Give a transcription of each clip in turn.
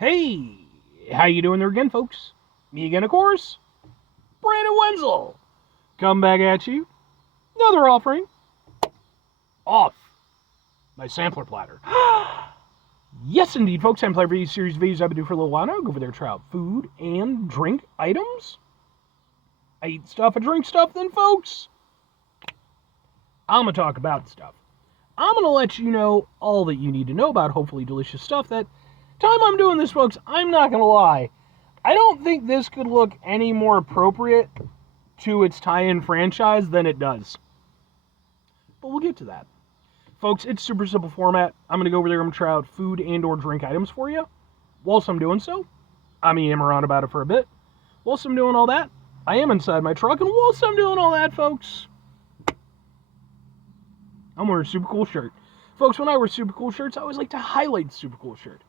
Hey, how you doing there again, folks? Me again, of course, Brandon Wenzel. Come back at you. Another offering. Off my sampler platter. Yes, indeed, folks. Sampler video series videos I've been doing for a little while now. Go over there, try out food and drink items. I eat stuff, I drink stuff, then, folks, I'm going to talk about stuff. I'm going to let you know all that you need to know about hopefully delicious stuff. That time I'm doing this, folks, I'm not going to lie. I don't think this could look any more appropriate to its tie-in franchise than it does. But we'll get to that. Folks, it's super simple format. I'm going to go over there and try out food and or drink items for you. Whilst I'm doing so, I'm yammering about it for a bit. Whilst I'm doing all that, I am inside my truck, and whilst I'm doing all that, folks, I'm wearing a super cool shirt. Folks, when I wear super cool shirts, I always like to highlight the super cool shirt.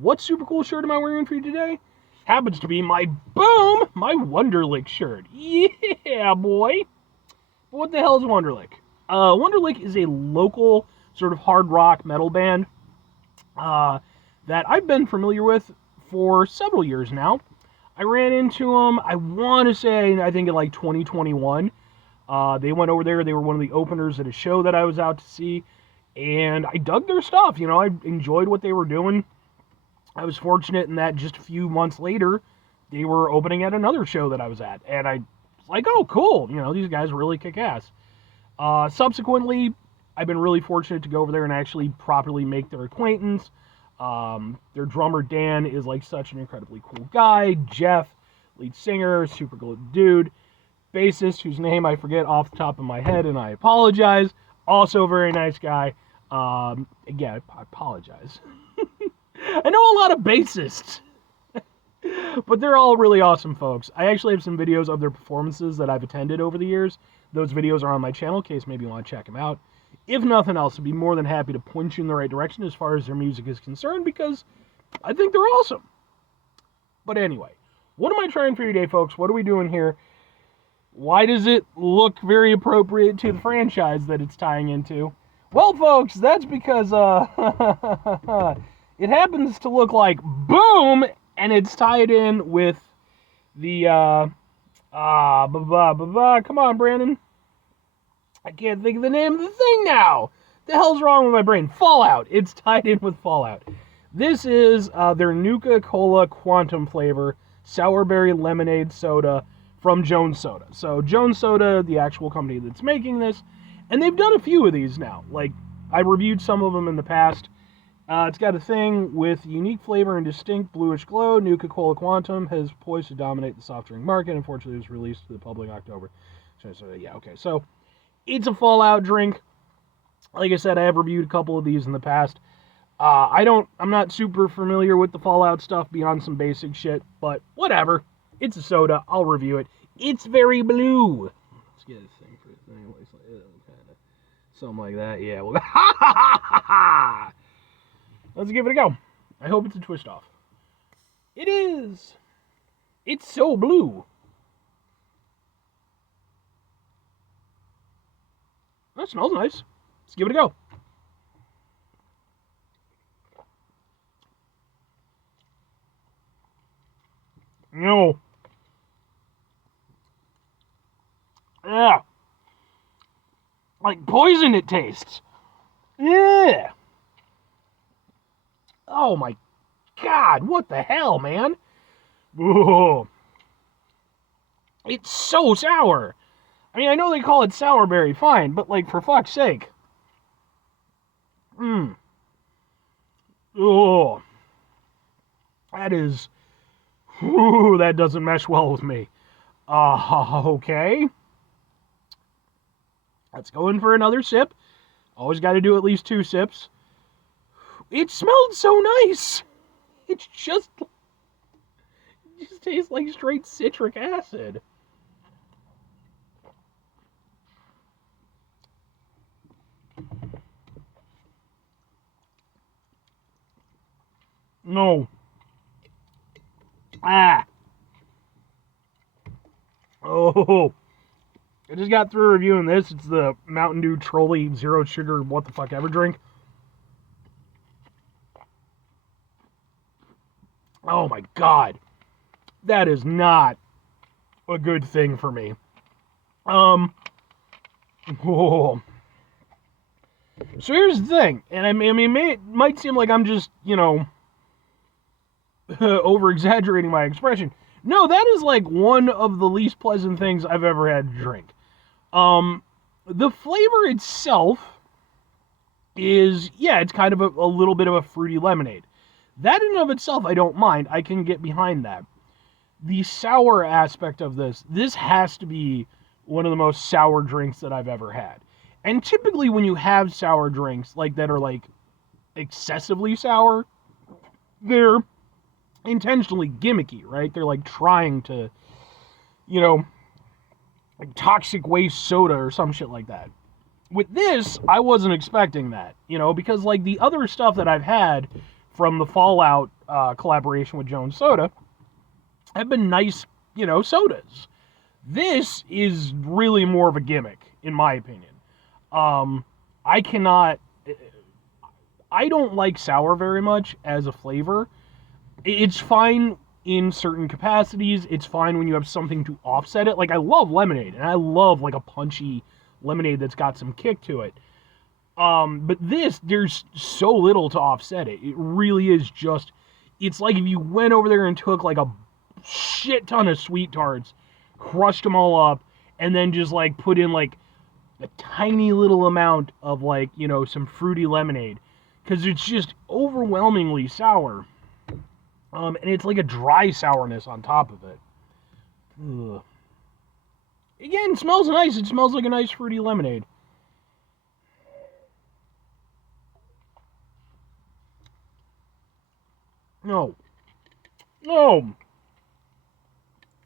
What super cool shirt am I wearing for you today? Happens to be my Wonderlic shirt. Yeah, boy. But what the hell is Wonderlic? Wonderlic is a local sort of hard rock metal band that I've been familiar with for several years now. I ran into them, I want to say, I think in like 2021. They went over there, they were one of the openers at a show that I was out to see, and I dug their stuff. You know, I enjoyed what they were doing. I was fortunate in that just a few months later, they were opening at another show that I was at, and I was like, oh, cool, you know, these guys really kick ass. Subsequently, I've been really fortunate to go over there and actually properly make their acquaintance. Their drummer, Dan, is like such an incredibly cool guy. Jeff, lead singer, super good dude. Bassist, whose name I forget off the top of my head, and I apologize. Also a very nice guy. Again, I apologize. I know a lot of bassists, but they're all really awesome folks. I actually have some videos of their performances that I've attended over the years. Those videos are on my channel in case maybe you want to check them out. If nothing else, I'd be more than happy to point you in the right direction as far as their music is concerned, because I think they're awesome. But anyway, what am I trying for you today, folks? What are we doing here? Why does it look very appropriate to the franchise that it's tying into? Well, folks, that's because it happens to look like Boom, and it's tied in with the come on, Brandon. I can't think of the name of the thing now. The hell's wrong with my brain? Fallout. It's tied in with Fallout. This is their Nuka Cola Quantum flavor sour berry lemonade soda from Jones Soda. So Jones Soda, the actual company that's making this, and they've done a few of these now. Like, I reviewed some of them in the past. It's got a thing with unique flavor and distinct bluish glow. Nuka Cola Quantum has poised to dominate the soft drink market. Unfortunately, it was released to the public in October. So yeah, okay. So it's a Fallout drink. Like I said, I have reviewed a couple of these in the past. I'm not super familiar with the Fallout stuff beyond some basic shit, but whatever. It's a soda. I'll review it. It's very blue. Let's get a thing for it. Anyways, something like that. Yeah. Well, let's give it a go. I hope it's a twist off. It is. It's so blue. That smells nice. Let's give it a go. No. Yeah. Like poison it tastes. Yeah. Oh my God, what the hell, man? Whoa. It's so sour. I mean, I know they call it sour berry, fine, but like, for fuck's sake. Oh. That is... Ooh, that doesn't mesh well with me. Okay. Let's go in for another sip. Always got to do at least 2 sips. It smelled so nice. It just tastes like straight citric acid. No. Ah. Oh. I just got through reviewing this. It's the Mountain Dew Trolley Zero Sugar What the Fuck Ever drink. Oh my god. That is not a good thing for me. Oh. So here's the thing, and I mean, it might seem like I'm just, over exaggerating my expression. No, that is like one of the least pleasant things I've ever had to drink. The flavor itself is, yeah, it's kind of a little bit of a fruity lemonade. That in and of itself, I don't mind. I can get behind that. The sour aspect of this has to be one of the most sour drinks that I've ever had. And typically when you have sour drinks like that are like excessively sour, they're intentionally gimmicky, right? They're like trying to, like toxic waste soda or some shit like that. With this, I wasn't expecting that, because like the other stuff that I've had from the Fallout collaboration with Jones Soda have been nice, sodas. This is really more of a gimmick, in my opinion. I cannot. I don't like sour very much as a flavor. It's fine in certain capacities. It's fine when you have something to offset it. Like, I love lemonade, and I love, like, a punchy lemonade that's got some kick to it. But there's so little to offset it. It really is just, it's like if you went over there and took, like, a shit ton of sweet tarts, crushed them all up, and then just, like, put in, like, a tiny little amount of, like, some fruity lemonade. Because it's just overwhelmingly sour. And it's like a dry sourness on top of it. Ugh. Again, it smells nice. It smells like a nice fruity lemonade. No. No.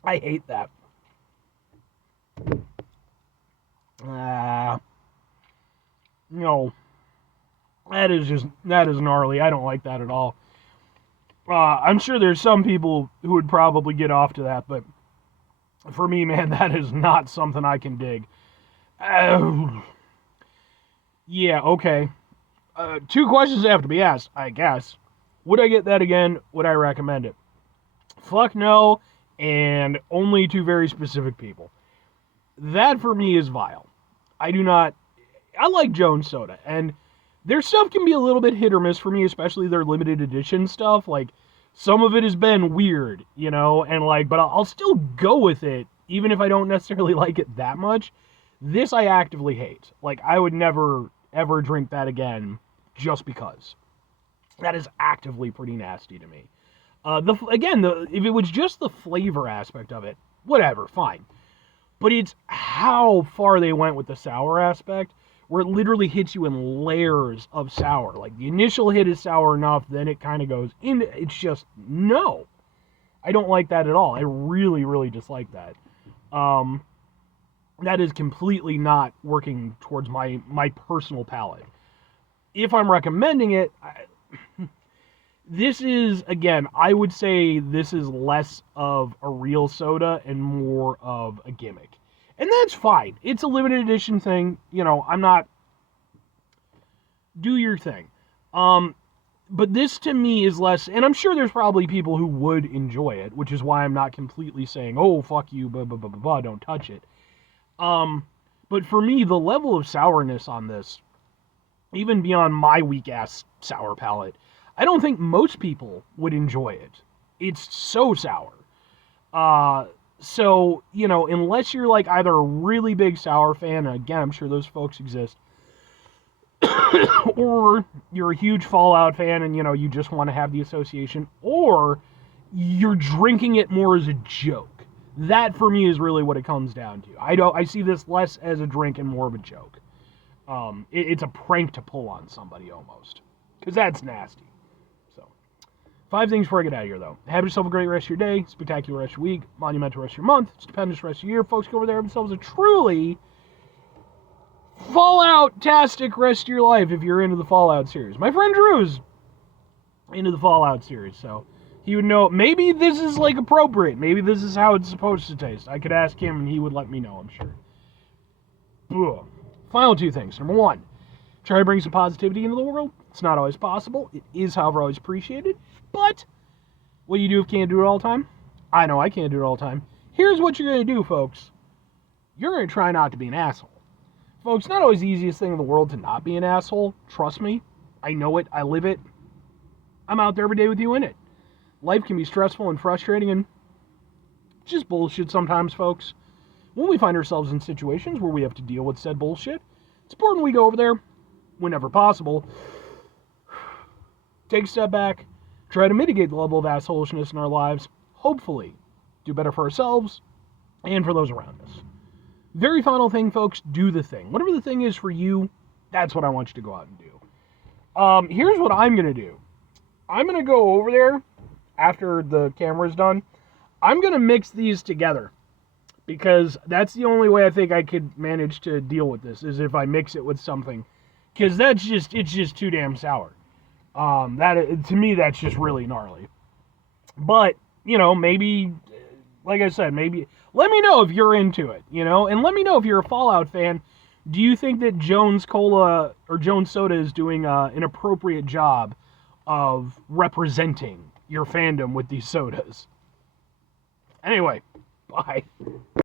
I hate that. No. That is gnarly. I don't like that at all. I'm sure there's some people who would probably get off to that, but for me, man, that is not something I can dig. Yeah, okay. Two questions have to be asked, I guess. Would I get that again? Would I recommend it? Fuck no, and only to very specific people. That for me is vile. I do not. I like Jones Soda, and their stuff can be a little bit hit or miss for me, especially their limited edition stuff. Like, some of it has been weird, and like, but I'll still go with it, even if I don't necessarily like it that much. This I actively hate. Like, I would never, ever drink that again just because. That is actively pretty nasty to me. If it was just the flavor aspect of it, whatever, fine. But it's how far they went with the sour aspect, where it literally hits you in layers of sour. Like, the initial hit is sour enough, then it kind of goes into, it's just, no. I don't like that at all. I really, really dislike that. That is completely not working towards my personal palate. If I'm recommending it, this is, again, I would say this is less of a real soda and more of a gimmick. And that's fine. It's a limited edition thing. I'm not... Do your thing. But this to me is less... And I'm sure there's probably people who would enjoy it, which is why I'm not completely saying, oh, fuck you, blah, blah, blah, blah, blah, don't touch it. But for me, the level of sourness on this, even beyond my weak-ass sour palate, I don't think most people would enjoy it. It's so sour. So, unless you're like either a really big sour fan, and again, I'm sure those folks exist, or you're a huge Fallout fan and, you just want to have the association, or you're drinking it more as a joke. That, for me, is really what it comes down to. I see this less as a drink and more of a joke. It's a prank to pull on somebody, almost. Because that's nasty. 5 things before I get out of here, though. Have yourself a great rest of your day, spectacular rest of your week, monumental rest of your month, stupendous rest of your year. Folks, go over there, have themselves a truly Fallout-tastic rest of your life if you're into the Fallout series. My friend Drew's into the Fallout series, so he would know. Maybe this is, like, appropriate. Maybe this is how it's supposed to taste. I could ask him, and he would let me know, I'm sure. Ugh. Final 2 things. Number 1, try to bring some positivity into the world. It's not always possible. It is, however, always appreciated. But What do you do if you can't do it all the time? I know I can't do it all the time. Here's what you're going to do, folks. You're going to try not to be an asshole. Folks, not always the easiest thing in the world to not be an asshole. Trust me. I know it. I live it. I'm out there every day with you in it. Life can be stressful and frustrating and just bullshit sometimes, folks. When we find ourselves in situations where we have to deal with said bullshit, it's important we go over there, whenever possible, take a step back, try to mitigate the level of assholishness in our lives, hopefully do better for ourselves and for those around us. Very final thing, folks, do the thing. Whatever the thing is for you, that's what I want you to go out and do. Here's what I'm going to do. I'm going to go over there after the camera's done. I'm going to mix these together because that's the only way I think I could manage to deal with this is if I mix it with something, because it's just too damn sour. To me, that's just really gnarly. But, maybe, like I said, maybe, let me know if you're into it, and let me know if you're a Fallout fan. Do you think that Jones Cola or Jones Soda is doing an appropriate job of representing your fandom with these sodas? Anyway, bye.